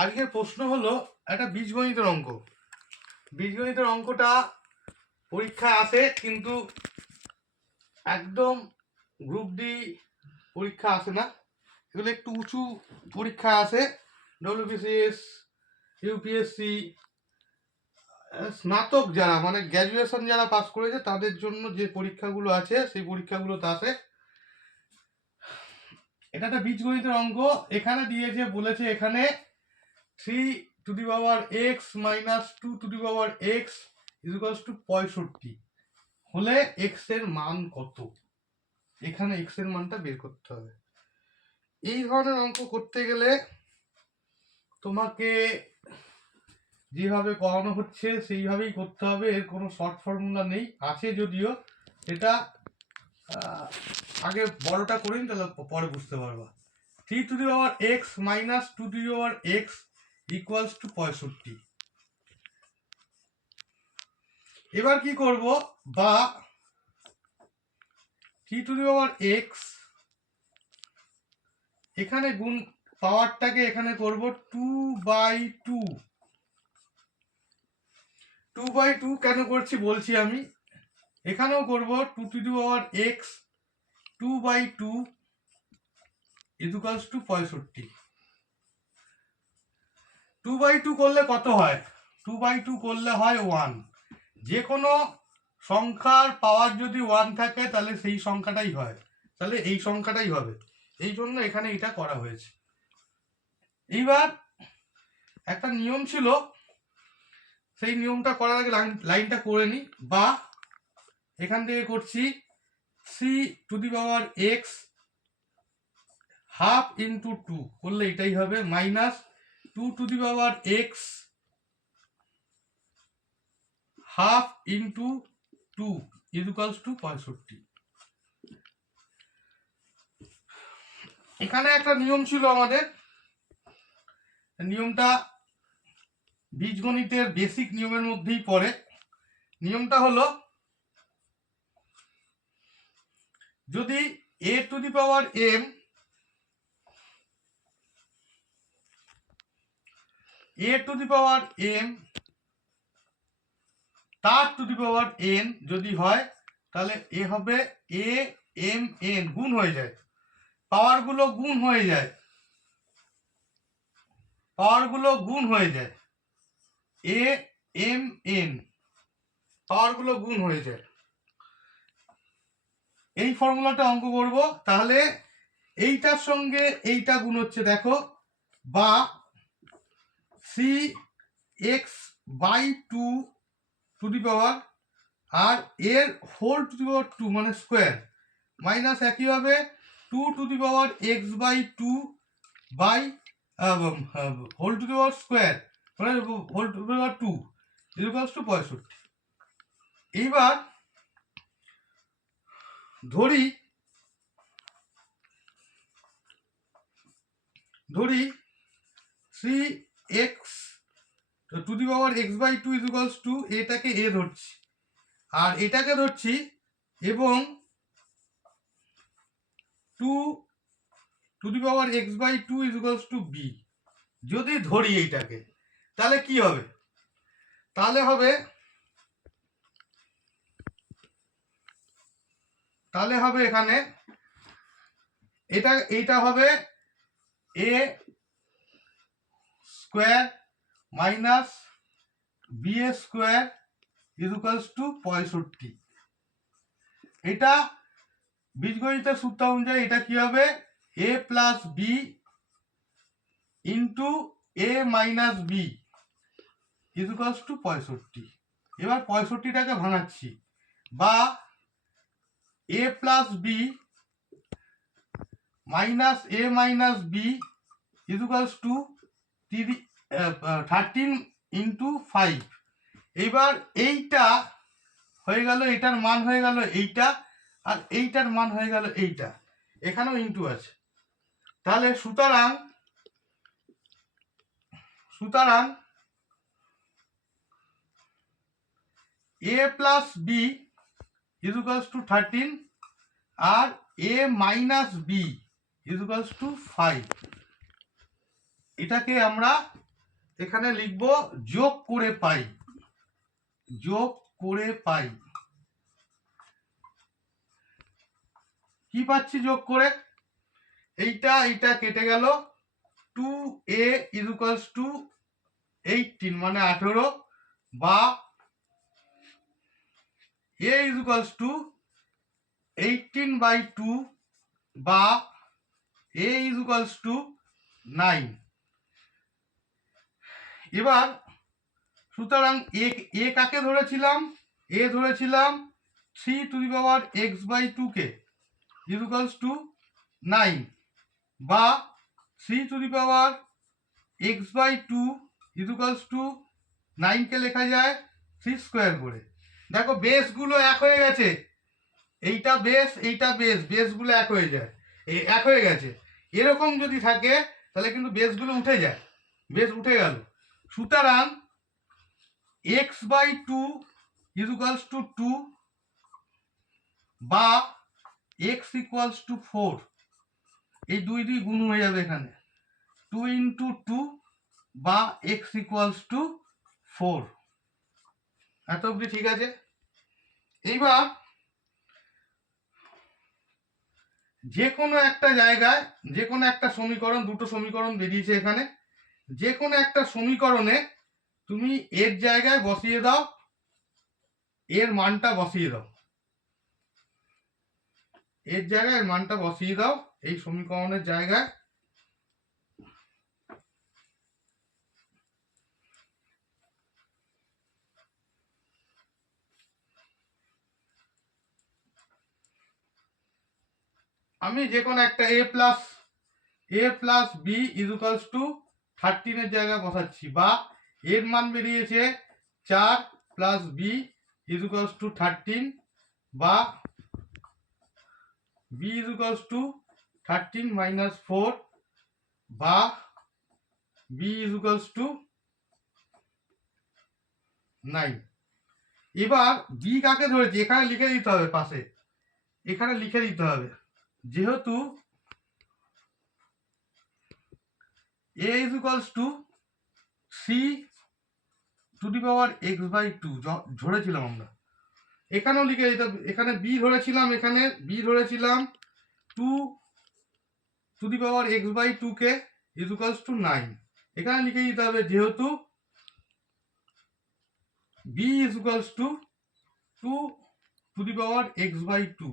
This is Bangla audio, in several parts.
আজকের প্রশ্ন হলো একটা বীজগণিতের অঙ্ক। বীজগণিতের অঙ্কটা পরীক্ষায় আসে, কিন্তু একদম গ্রুপ ডি পরীক্ষা আসে না, এগুলো একটু উঁচু পরীক্ষা আসে। ডব্লিউবিসিএস, ইউপিএসসি, স্নাতক যারা মানে গ্র্যাজুয়েশন যারা পাস করেছে তাদের জন্য যে পরীক্ষাগুলো আছে সেই পরীক্ষাগুলোতে আসে। এটা একটা বীজগণিতের অঙ্ক। এখানে দিয়েছে, বলেছে এখানে 3x - 2x = 65 হলে x এর মান কত। এখানে x এর মানটা বের করতে হবে। এই ধরনের অঙ্ক করতে গেলে তোমাকে যেভাবে করানো হচ্ছে সেইভাবেই করতে হবে, এর কোনো শর্ট ফর্মুলা নেই। আছে যদিও, এটা আগে বড়টা করিন, তাহলে পরে বুঝতে পারবা। 3x - 2x = 65। এবার কি করব, বা 3x এখানে গুণ পাওয়ারটাকে এখানে করব 2/2। 2/2 কেন করছি বলছি আমি। এখানেও করব 2x 2/2 = 65। 2/2 করলে কত হয়? 2/2 করলে হয় 1। যে কোনো সংখ্যার পাওয়ার যদি 1 থাকে তাহলে সেই সংখ্যাটাই হয়, তাহলে এই সংখ্যাটাই হবে। এই জন্য এখানে এটা করা হয়েছে। এইবার একটা নিয়ম ছিল, সেই নিয়মটা করার আগে লাইনটা করে নি। বা এখান থেকে করছি 3x ½ × 2 করলে এটাই হবে, -2x ½ × 2 = 65। এখানে একটা নিয়ম ছিল আমাদের, নিয়মটা বীজগণিতের বেসিক নিয়মের মধ্যেই পড়ে। নিয়মটা হলো, যদি a⁴m তার n যদি হয়, তাহলে এ হবে amn, গুণ হয়ে যায়, পাওয়ারগুলো গুণ হয়ে যায়, পাওয়ারগুলো গুণ হয়ে যায়, amn পাওয়ারগুলো গুণ হয়ে যায়। এই ফর্মুলাটা অঙ্ক করব, তাহলে এইটার সঙ্গে এইটা গুণ হচ্ছে দেখো, বা 3x/2 আর এর হোল টু মানে স্কোয়ার, মাইনাস একইভাবে 2x/2 by whole to the power square মানে হোল টু দি পাওয়ার 2 = 65। এইবার ধরি 3x/2 এটাকে a ধরছি আর এটাকে ধরছি, এবং 2x/2 b যদি ধরি এইটাকে, তাহলে কি হবে? তাহলে হবে এখানে এটা হবে a² - b² = 65। এটা বীজগণিতের সূত্র অনুযায়ী এটা কি হবে? a + b * a - b = 65। এবার 65টাকে ভাঙাচ্ছি, বা a + b - a - b = 13 × 5। এবার এইটা হয়ে গেল, এটার মান হয়ে গেল এইটা, আর এইটার মান হয়ে গেল এইটা, এখানেও ইনটু আছে। তাহলে সুতরাং a + b = 13 R a - b = 5। এটাকে আমরা এখানে লিখবো যোগ করে পাই, যোগ করে পাই। কি পাচ্ছি যোগ করে? এইটা এইটা কেটে গেল, 2a ইকুয়ালস টু 18 মানে 18, বা a ইকুয়ালস টু 18/2, বা a ইকুয়ালস টু 9। এবার সুতরাং এ কাকে ধরেছিলাম? এ ধরেছিলাম 3x/2 কে ইকুয়ালস টু 9, বা 3x/2 ইকুয়ালস টু 9 কে লেখা যায় 3 স্কোয়ার করে। দেখো বেসগুলো এক হয়ে গেছে, এইটা বেস এইটা বেস, বেসগুলো এক হয়ে যায়, এক হয়ে গেছে। এরকম যদি থাকে তাহলে কিন্তু বেসগুলো উঠে যায়, বেস উঠে গেল। সুতরাং x/2 ইকুয়ালস টু 2, বা x ইকুয়ালস টু 4। এই দুই দুই গুণ হয়ে যাবে এখানে, 2 ইন্টু 2, বা x ইকুয়ালস টু 4। এত অবধি ঠিক আছে? এইবার যে কোনো একটা জায়গায় যে কোনো একটা সমীকরণ, দুটো সমীকরণ বেরিয়েছে এখানে, যে কোনো একটা সমীকরণে তুমি এর জায়গায় বসিয়ে দাও, এর মানটা বসিয়ে দাও, এর জায়গায় মানটা বসিয়ে দাও এই সমীকরণের জায়গায়। আমি যে কোনো একটা a plus b equals to 13 এর জায়গায় বসাচ্ছি, বা এর মান বেরিয়েছে 4 প্লাস b ইকুয়ালস টু 13, বা b ইকুয়ালস টু 13 মাইনাস 4, বা b ইকুয়ালস টু 9। এবার b কাকে ধরেছি এখানে লিখে দিতে হবে, পাশে এখানে লিখে দিতে হবে, যেহেতু a ইকুয়ালস টু 3x/2 ধরেছিলাম আমরা, এখানেও লিখে দিতে হবে। এখানে b ধরেছিলাম, এখানে b ধরেছিলাম 2x/2 কে ইকুয়ালস টু 9। এখানে লিখে দিতে হবে যেহেতু b ইকুয়ালস টু 2x/2।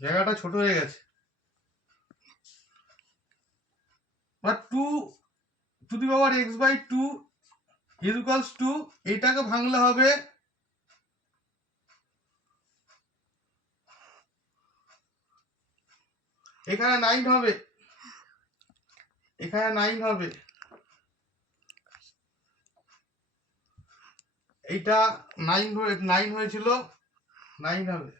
জায়গাটা ছোট হয়ে গেছে, বা 2x/2 ইকুয়ালস টু, এটাকে ভাঙলে হবে এখানে 9 হবে, এখানে 9 হবে, এইটা 9 হয়েছিল, 9 হবে।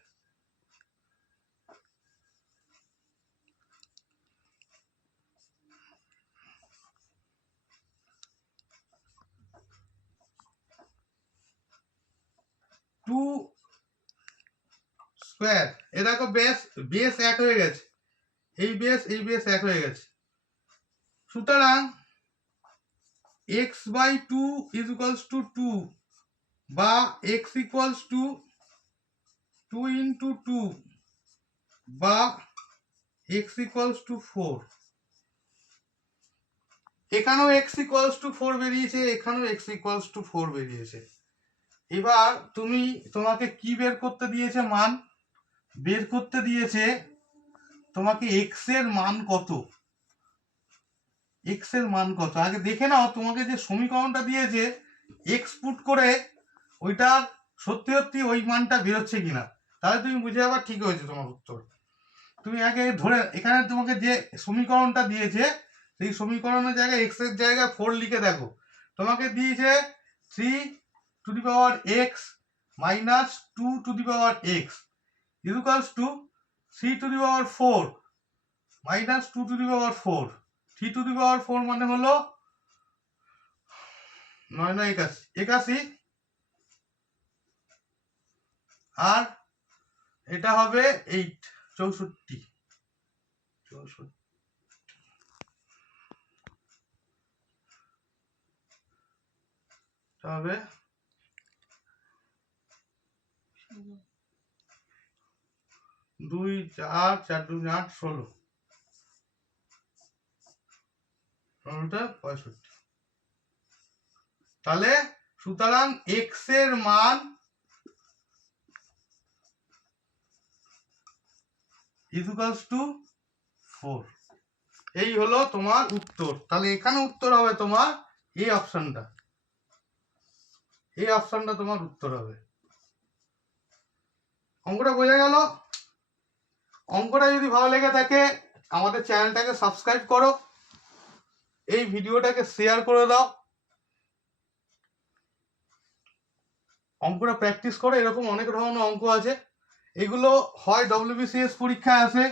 টু স্কোয়ার, এ দেখো বেস বেস এক হয়ে গেছে, এই বেস এক হয়ে গেছে। সুতরাং x/2 ইকুয়ালস টু 2, বা x ইকুয়ালস টু 2 ইন্টু 2, বা x ইকুয়ালস টু 4। এখানেও x ইকুয়ালস টু 4 বেরিয়েছে, এখানেও x ইকুয়ালস টু 4 বেরিয়েছে। এবার তোমাকে কি বের করতে দিয়েছে? মান বের করতে দিয়েছে তোমাকে x এর মান কত, x এর মান কত। আগে দেখে নাও তোমাকে যে সমীকরণটা দিয়েছে, x পুট করে ওইটা সত্যি সত্যি ওই মানটা বেরোচ্ছে কিনা, তাহলে তুমি বুঝে যাবে ঠিক হয়েছে তোমার উত্তর। তুমি আগে ধরে এখানে তোমাকে যে সমীকরণটা দিয়েছে সেই সমীকরণের জায়গায় x এর জায়গায় 4 লিখে দেখো, তোমাকে দিয়েছে 3x minus 2x equals to 3/4 minus 2/4। 3/4 মানে হলো 9 9 81, আর এটা হবে 8 64 হবে 2 4 4 2 8 16 65। তাহলে সুতরাং x এর মান ইকুয়ালস টু 4। এই হলো তোমার উত্তর। তাহলে এখানে উত্তর হবে তোমার এই অপশনটা, এই অপশনটা তোমার উত্তর হবে। অঙ্কটা বোঝা গেল? অঙ্কটা যদি ভালো লেগে থাকে আমাদের চ্যানেলটাকে সাবস্ক্রাইব করো, এই ভিডিওটাকে শেয়ার করে দাও, অঙ্কটা প্র্যাকটিস করো। এরকম অনেক ধরনের অঙ্ক আছে, এগুলো হয় WBCS পরীক্ষায় আসে,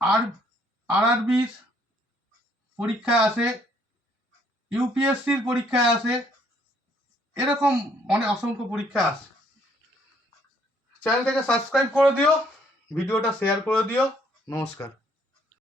আর RRBর পরীক্ষায় আসে, UPSCর পরীক্ষায় আসে, এরকম অনেক অসংখ্য পরীক্ষা আসে। চ্যানেলটাকে সাবস্ক্রাইব করে দিও, ভিডিওটা শেয়ার করে দিও। নমস্কার।